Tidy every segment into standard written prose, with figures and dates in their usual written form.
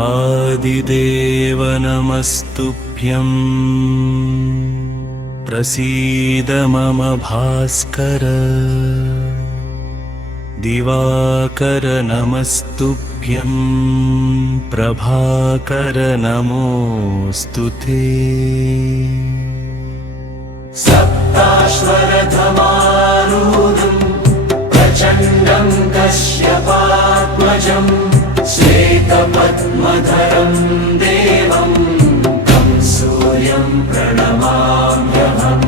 आदिदेव नमस्तुभ्यं प्रसीद मम भास्कर। दिवाकर नमस्तुभ्यं प्रभाकर नमोऽस्तु ते। सप्ताश्वरधमारूढं प्रचण्डं कश्यपात्मजं श्वेतपद्मधरं देवं तं सूर्यं प्रणमाम्यहम्।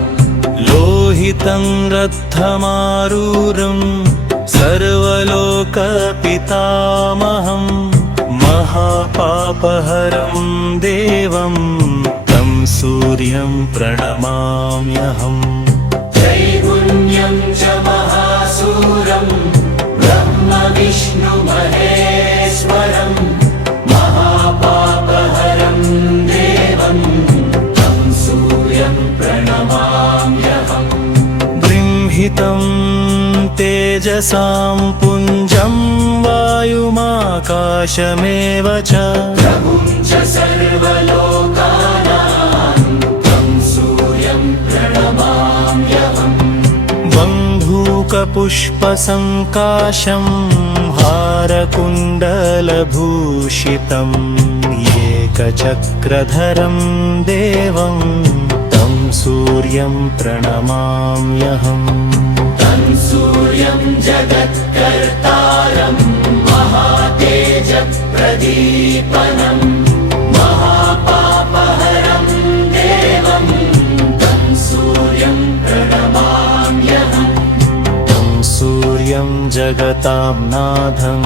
लोहितं रत्नमारूढं सर्वलोकपितामहं महापापहरं देवं तं सूर्यं प्रणमाम्यहम्। त्रैगुण्यं च महासूरं ब्रह्मविष्णुमहेश्वरं महापापहरं देवं तं सूर्यं प्रणमाम्यहम्। बृंहितं तेजसां पुञ्जं वायुमाकाशमेव च प्रभुं च सर्वलोकानां तं सूर्यं प्रणमाम्यहम्। बन्धूकपुष्पसङ्काशं हारकुण्डलभूषितम् एकचक्रधरं देवं तं सूर्यं प्रणमाम्यहम्। तं सूर्यं जगत्कर्तारं महातेजप्रदीपनं महापापहरं देवं तं सूर्यं प्रणमाम्यहम्। तं सूर्यं जगतां नाथं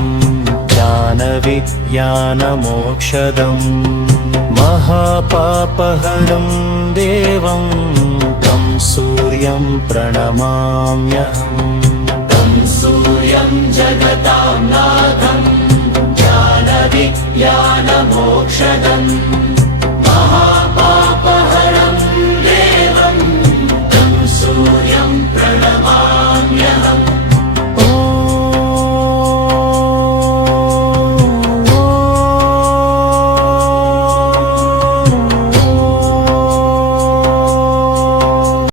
ज्ञानविज्ञानमोक्षदं महापापहरं देवं तं सूर्यं प्रणमाम्यहम्। तं सूर्यं जगतां नाथं ज्ञानविज्ञानमोक्षदम्